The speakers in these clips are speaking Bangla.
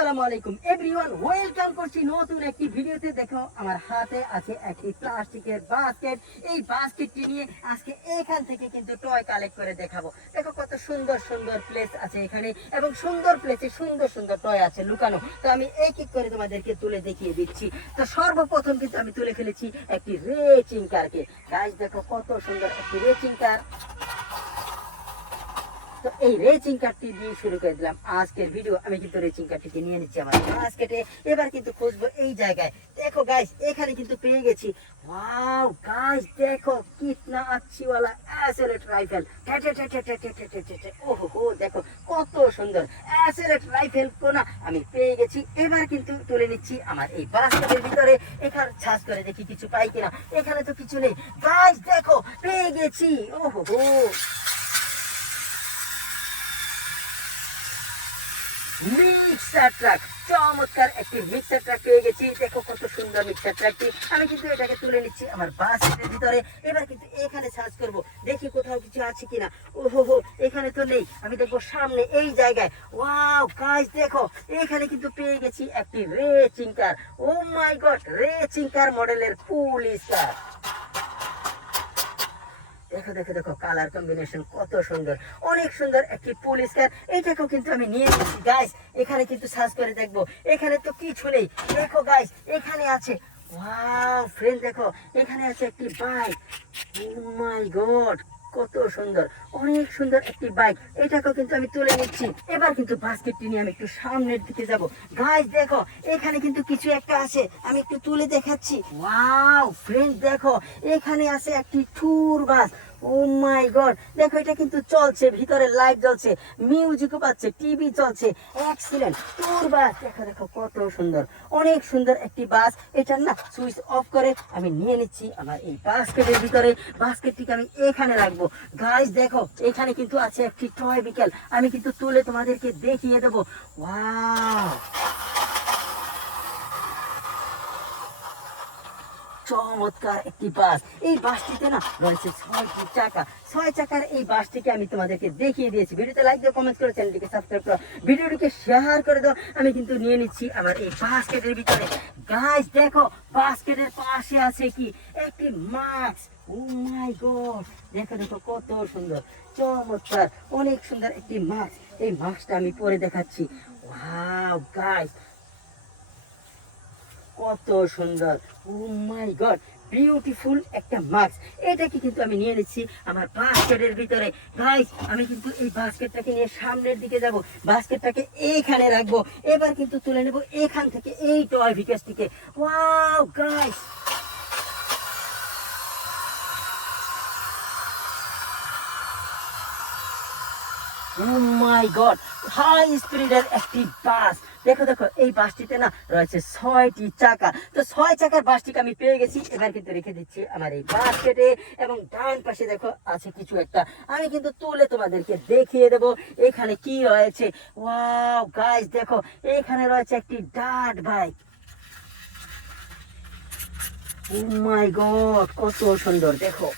আসসালামু আলাইকুম এভরিওয়ান, ওয়েলকাম করছি নতুন একটি ভিডিওতে। দেখো আমার হাতে আছে একটি প্লাস্টিকের বাস্কেট। এই বাস্কেটটি নিয়ে আজকে এখান থেকে কিন্তু টয় কালেক্ট করে দেখাবো। দেখো কত সুন্দর সুন্দর প্লেস আছে এখানে, এবং সুন্দর প্লেসে সুন্দর সুন্দর টয় আছে লুকানো। তো আমি এক এক করে তোমাদেরকে তুলে দেখিয়ে দিচ্ছি। তো সর্বপ্রথম কিন্তু আমি তুলে ফেলেছি একটি রেচিং কারকে। গাইস দেখো কত সুন্দর একটি রেচিং কার। তো এই রেচিং কার্ডটি দিয়ে শুরু করে দিলাম আজকের ভিডিও। আমি কিন্তু রেচিং কার্ডটিকে নিয়ে নিচ্ছি আমার বাস্কেটে। এবার কিন্তু খুঁজবো এই জায়গায়। দেখো গাইস এখানে কিন্তু পেয়ে গেছি। ওয়াও গাইস দেখো কিতনা अच्छी वाला एसएलएट রাইফেল। ওহো দেখো কত সুন্দর এসএলএট রাইফেল কোনা আমি পেয়ে গেছি। এবার কিন্তু তুলে নিচ্ছি আমার এই বাস্কেটের ভিতরে। এখানে ছাস করে দেখি কিছু পাই কিনা। এখানে তো কিছু নেই। গাইস দেখো পেয়ে গেছি। ওহো মিক্সার ট্রাক, চমৎকার একটি মিক্সার ট্রাক পেয়ে গেছি। দেখো কত সুন্দর মিক্সার ট্রাকটি। আমি কিন্তু এটাকে তুলে নিচ্ছি আমার বাস্কেটের ভিতরে। এবার কিন্তু এখানে সার্চ করব, দেখি কোথাও কিছু আছে কিনা। ওহো এখানে তো নেই। আমি দেখবো সামনে এই জায়গায়। ওয়াও গাইস দেখো এখানে কিন্তু পেয়ে গেছি একটি reaching car. O my god, reaching কার মডেলের পুলিশ কার। দেখো দেখো দেখো কালার কম্বিনেশন কত সুন্দর, অনেক সুন্দর একটি পুলিশ কার। এটাকেও কিন্তু আমি নিয়ে নিচ্ছি গাইস। এখানে কিন্তু সার্চ করে দেখবো। এখানে তো কিছু নেই। দেখো গাইস এখানে আছে, ওয়াও ফ্রেন্ড দেখো এখানে আছে একটি বাইক। ও মাই গড কত সুন্দর, অনেক সুন্দর একটি বাইক। এটাকেও কিন্তু আমি তুলে নিচ্ছি। এবার কিন্তু বাস্কেটটি নিয়ে আমি একটু সামনের দিকে যাব। গাইস দেখো এখানে কিন্তু কিছু একটা আছে, আমি একটু তুলে দেখাচ্ছি। ওয়াও ফ্রেন্ড দেখো এখানে আছে একটি tour bus. O my god দেখো এটা কিন্তু চলছে, ভিতরে লাইট জ্বলছে, মিউজিকও পাচ্ছে, টিভি চলছে। এক্সিলেন্ট ট্যুর বাস। দেখো দেখো কত সুন্দর, অনেক সুন্দর একটি বাস। এটা না সুইচ অফ করে আমি নিয়ে নিচ্ছি আমার এই বাস্কেটের ভিতরে। বাস্কেটটিকে আমি এখানে রাখবো। গাইস দেখো এখানে কিন্তু আছে একটি টয় বিকেল। আমি কিন্তু তুলে তোমাদেরকে দেখিয়ে দেবো। ওয়াও চমৎকার একটি বাস। এই বাসটিতে না রয়েছে 6টি চাকা। 6 চাকার এই বাসটিকে আমি তোমাদেরকে দেখিয়ে দিয়েছি। ভিডিওতে লাইক দিও, কমেন্ট করো, চ্যানেলটিকে সাবস্ক্রাইব করো, ভিডিওটিকে শেয়ার করে দাও। আমি কিন্তু নিয়ে নিচ্ছি আমার এই বাস্কেটের ভিতরে। গাইস দেখো বাস্কেটের পাশে আছে কি একটি মাস্ক। ও মাই গড দেখো দেখো কত সুন্দর, চমৎকার, অনেক সুন্দর একটি মাস্ক। এই মাস্কটা আমি পরে দেখাচ্ছি। ওয়াও গাইস কত সুন্দর, ও মাই গড বিউটিফুল একটা মাস্ক। এটাকে কিন্তু আমি নিয়ে নিচ্ছি আমার বাস্কেটের ভিতরে। গাইস আমি কিন্তু এই বাস্কেটটাকে নিয়ে সামনের দিকে যাব। বাস্কেটটাকে এইখানে রাখবো। এবার কিন্তু তুলে নেব এখান থেকে এই toy ভিকেসটিকে। Wow guys O my god high স্পিডের একটি বাস। দেখো দেখো এই বাসটিতে না রয়েছে 6টি চাকা। তো 6 চাকার বাসটিকে আমি পেয়ে গেছি। এবার কিন্তু রেখে দিচ্ছি আমার এই বাস্কেটে। এবং ডান পাশে দেখো আছে কিছু একটা, আমি কিন্তু তুলে তোমাদেরকে দেখিয়ে দেব এখানে কি রয়েছে। ওয়াও গাইস দেখো এখানে রয়েছে একটি dirt bike. O my god কত সুন্দর, দেখো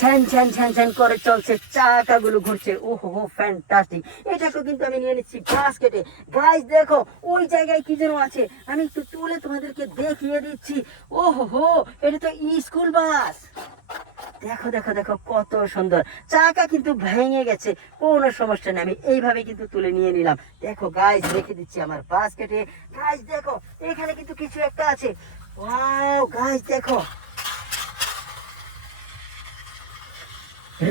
ছ্যান ছ্যান ছ্যান ছ্যান করে চলছে, চাকাগুলো ঘুরছে। ওহো ফ্যান্টাস্টিক। এটাকে কিন্তু আমি নিয়ে নিচ্ছি বাস্কেটে। গাইস দেখো ওই জায়গায় কি যেন আছে, আমি একটু তুলে তোমাদেরকে দেখিয়ে দিচ্ছি। ওহো এটা তো স্কুল বাস। দেখো দেখো দেখো কত সুন্দর, চাকা কিন্তু ভেঙে গেছে, কোনো সমস্যা নেই। আমি এইভাবে কিন্তু তুলে নিয়ে নিলাম। দেখো গাইস রেখে দিচ্ছি আমার বাস্কেটে। গাইস দেখো এখানে কিন্তু কিছু একটা আছে। ওয়াও গাইস দেখো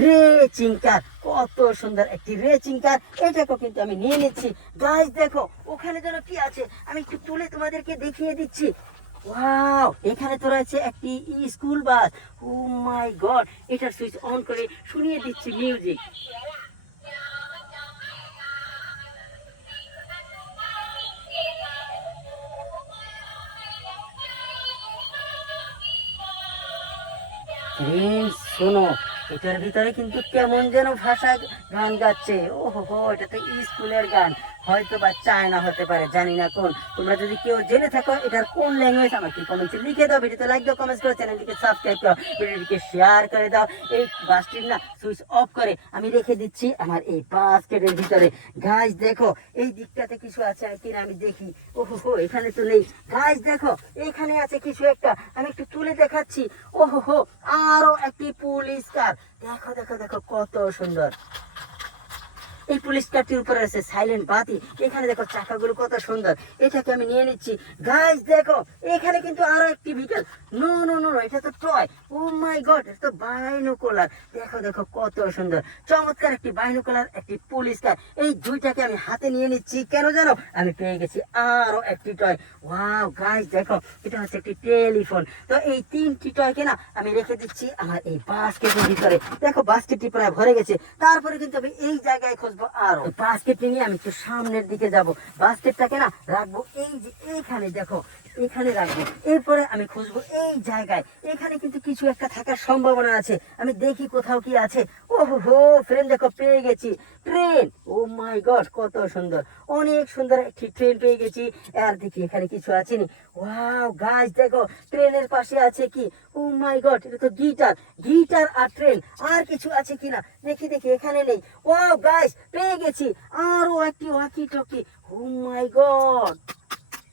রেচিং কার, কত সুন্দর একটি রেচিং কার। এটাকে কিন্তু আমি নিয়ে নিচ্ছি। গাইস দেখো ওখানে যেন কি আছে, আমি একটু তুলে তোমাদেরকে দেখিয়ে দিচ্ছি। ওয়াও এখানে তো রয়েছে একটি school bus. O my god এটার সুইচ অন করে শুনিয়ে দিচ্ছি মিউজিক। শোনো এটার ভিতরে কিন্তু কেমন যেন ভাষা গান গাচ্ছে। ওহো এটা তো স্কুলের গান। হয়তো বা চায়না হতে পারে, জানি না কোন। তোমরা যদি কেউ জেনে থাকো এটার কোন ল্যাঙ্গুয়েজ আমাকে কমেন্টে লিখে দাও। ভিডিওতে লাইক দাও, কমেন্ট করো, চ্যানেলটিকে সাবস্ক্রাইব করো, ভিডিওটিকে শেয়ার করে দাও। এই বাসটির না সুইচ অফ করে আমি রেখে দিচ্ছি আমার এই বাস্কেটের ভিতরে। গাইস দেখো এই দিকটাতে কিছু আছে কিনা আমি দেখি। ওহো এখানে তো নেই। গাইস দেখো এখানে আছে কিছু একটা, আমি একটু তুলে দেখাচ্ছি। ওহো আরো একটি পুলিশ কার। দেখো দেখো দেখো কত সুন্দর। এই পুলিশ কারটির উপরে আছে সাইলেন্ট বাতি। এখানে দেখো চাকাগুলো কত সুন্দর। এটাকে আমি নিয়ে নিচ্ছি। গাইস দেখো এখানে কিন্তু আরো একটি ভিকেল। নো নো নো এটা তো টয়। ও মাই গড, এটা তো বাইনোকুলার। দেখো দেখো কত সুন্দর চমৎকার একটি বাইনোকুলার একটি পুলিশ কার। এই দুইটাকে আমি হাতে নিয়ে নিচ্ছি। কেন জানো, আমি পেয়ে গেছি আরো একটি টয়। ওয়াও গাইস দেখো এটা হচ্ছে একটি টেলিফোন। তো এই তিনটি টয়কে না আমি রেখে দিচ্ছি আমার এই বাস্কেটের ভিতরে। দেখো বাস্কেটটি প্রায় ভরে গেছে। তারপরে কিন্তু আমি এই জায়গায় খুঁজবো আরো। বাস্কেট নিয়ে আমি একটু সামনের দিকে যাব। বাস্কেটটাকে না রাখবো এই যে এইখানে, দেখো এখানে রাখবো। এরপরে আমি খুঁজবো এই জায়গায়। এখানে কিন্তু কিছু একটা থাকার সম্ভাবনা আছে। আমি দেখি কোথাও কি আছে। ওহো ফ্রেন্ড দেখো পেয়ে গেছি ট্রেন। ও মাই গড কত সুন্দর, অনেক সুন্দর একটি ট্রেন পেয়ে গেছি। আর দেখি এখানে কিছু আছে নি। ওয়াও গাইস দেখো ট্রেনের পাশে আছে কি। ও মাই গড এটা তো গিটার। গিটার আর ট্রেন, আর কিছু আছে কিনা দেখি দেখি। এখানে নেই। ওয়াও গাইস পেয়ে গেছি আরো একটি walkie talkie. O my god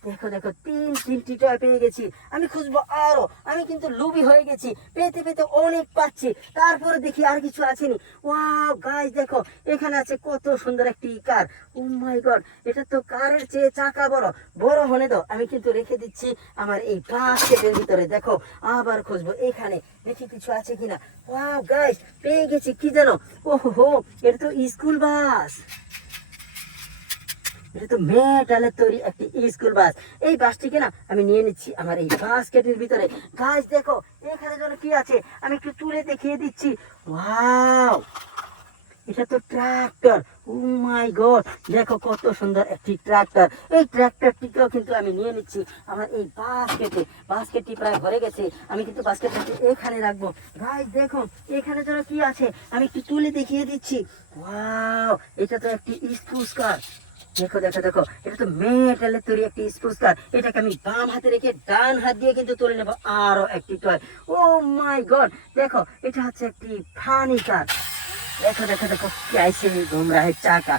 দেখো দেখো তিনটি টয় পেয়ে গেছি। আমি খুঁজবো আরো। আমি কিন্তু লুবি হয়ে গেছি, পেতে পেতে অনেক পাচ্ছি। তারপরে দেখি আর কিছু আসেনি। ওয়াও গাইস দেখো এখানে আছে কত সুন্দর একটি কার। ও মাই গড এটা তো কারের চেয়ে চাকা বড়। বড় হলে তো আমি কিন্তু রেখে দিচ্ছি আমার এই বাস্কেটের ভিতরে। দেখো আবার খুঁজবো এখানে, দেখি কিছু আছে কিনা। ওয়াও গাইস পেয়ে গেছি কি জানো, ওহো এটা তো স্কুল বাস। এটা তো মেটালের তৈরি একটি স্কুল বাস। এই বাসটিকে না আমি নিয়ে নিচ্ছি আমার এই বাস্কেটের ভিতরে। গাইস দেখো এখানে যেন কি আছে, আমি একটু তুলে দেখিয়ে দিচ্ছি। ওয়াও এটা তো ট্রাক্টর। ও মাই গড দেখো কত সুন্দর একটি ট্রাক্টর। এই ট্রাক্টরটিকেও কিন্তু আমি নিয়ে নিচ্ছি আমার এই বাস্কেটে। বাস্কেটটি প্রায় ভরে গেছে। আমি কিন্তু বাস্কেটটাকে এখানে রাখবো। গাইস দেখো এখানে যেন কি আছে, আমি একটু তুলে দেখিয়ে দিচ্ছি। ওয়াও এটা তো একটি স্পুস কার। দেখো দেখো দেখো এটা তো মেটালের তৈরি একটি স্পোর্টস কার। এটাকে আমি বাম হাতে রেখে ডান হাত দিয়ে কিন্তু তুলে নেবো আরো একটি টয়। ও মাই গড দেখো এটা হচ্ছে একটি ফানি কার। দেখো দেখো দেখো कैसे घूम रहा है চাকা।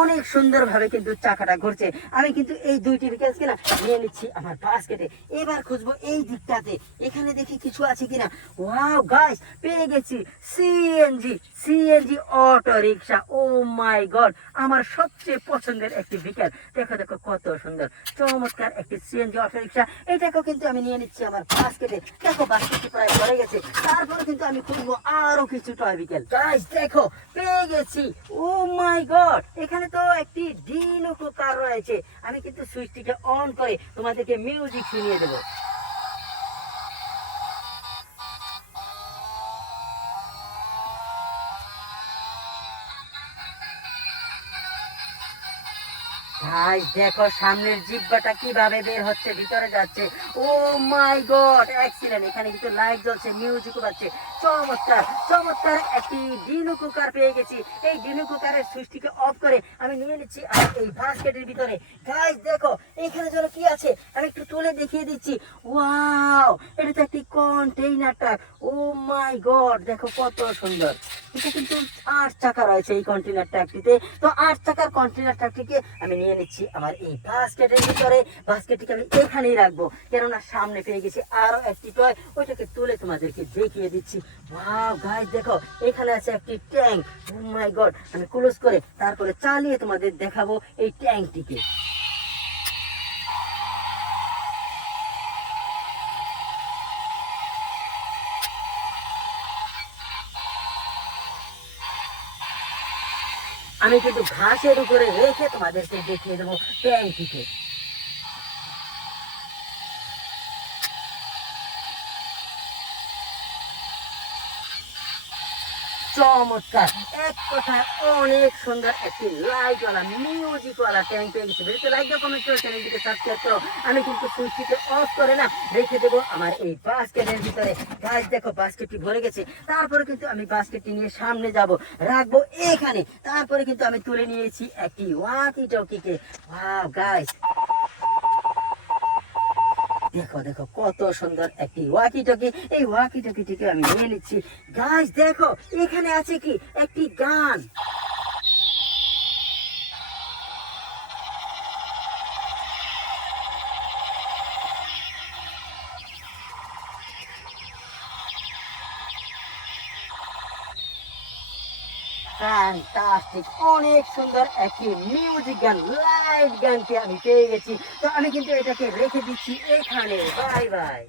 অনেক সুন্দর ভাবে কিন্তু চাকাটা ঘুরছে। আমি কিন্তু এই দুইটি বিকেলসকে না নিয়ে নিচ্ছি আমার বাস্কেটে। এবার খুঁজবো এই দিকটাতে, এখানে দেখি কিছু আছে কিনা। ওয়াও গাইস পেয়ে গেছি CNG. CNG auto rickshaw. Oh my God আমার সবচেয়ে পছন্দের একটি বিকেল। দেখো দেখো কত সুন্দর চমৎকার একটি সিএনজি অটো রিক্সা। এটাকেও কিন্তু আমি নিয়ে নিচ্ছি আমার বাস্কেটে। দেখো বাস্কেটটি প্রায় ভরে গেছে। তারপরে কিন্তু আমি খুঁজবো আরো কিছু টয় বিকেল। গাইস দেখো পেয়ে গেছি। ও মাই গড এখানে তো একটি ডিনোকো কার রয়েছে। আমি কিন্তু সুইচটিকে অন করে তোমাদেরকে মিউজিক শুনিয়ে দেবো। ভাই দেখো সামনের জিব্বাটা কিভাবে বের হচ্ছে, ভিতরে যাচ্ছে। ও মাই গড এক্সিলেন্ট। এখানে কিন্তু লাইট জ্বলছে, মিউজিকও বাজছে। চমৎকার চমৎকার একটি ডিনো কুকার পেয়ে গেছি। এই ডিনো কুকারের সুইচটিকে অফ করে আমি নিয়ে নিচ্ছি আর এই বাস্কেটের ভিতরে। গাইস দেখো এখানে যেন কি আছে, আমি একটু তুলে দেখিয়ে দিচ্ছি। ওয়াও এটা তো একটি container truck. O my god দেখো কত সুন্দর। এটা কিন্তু 8 চাকা রয়েছে এই কন্টেইনার ট্রাকটিতে। তো 8 চাকার কন্টেইনার ট্রাকটিকে আমি নিয়ে নিচ্ছি আমার এই বাস্কেটের ভিতরে। বাস্কেটটিকে আমি এখানেই রাখবো, কেননা সামনে পেয়ে গেছি আরো একটি টয়। ওইটাকে তুলে তোমাদেরকে দেখিয়ে দিচ্ছি। ওয়াও গাইস দেখো এখানে আছে একটি ট্যাঙ্ক। ও মাই গড আমি ক্লোজ করে তারপরে চালিয়ে তোমাদের দেখাবো এই ট্যাঙ্কটিকে। আমি কিন্তু ঘাসের উপরে রেখে তোমাদেরকে দেখিয়ে দেবো ট্যাঙ্কিকে। চমৎকার, এক কথায় অনেক সুন্দর একটি লাইটওয়ালা মিউজিকওয়ালা ট্যাঙ্ক পেয়ে গেছি। ভিডিওতে লাইক দাও, কমেন্ট করো, চ্যানেলটিকে সাবস্ক্রাইব করো। আমি কিন্তু সুইচটিকে অফ করে না রেখে দেবো আমার এই বাস্কেটের ভিতরে। গাইস দেখো বাস্কেটটি ভরে গেছে। তারপরে কিন্তু আমি বাস্কেটটি নিয়ে সামনে যাব, রাখবো এখানে। তারপরে কিন্তু আমি তুলে নিয়েছি একটি ওয়াকি টকিকে। ওয়াও গাইস, দেখো দেখো কত সুন্দর একটি ওয়াকি টকি। এই ওয়াকি টকিটিকে আমি নিয়ে নিচ্ছি। গাইস দেখো এখানে আছে কি একটি গান। ফ্যান্টাস্টিক, অনেক সুন্দর একটি মিউজিক গান, লাইভ গানকে আমি পেয়ে গেছি। তো আমি কিন্তু এটাকে রেখে দিচ্ছি এখানে। Bye bye.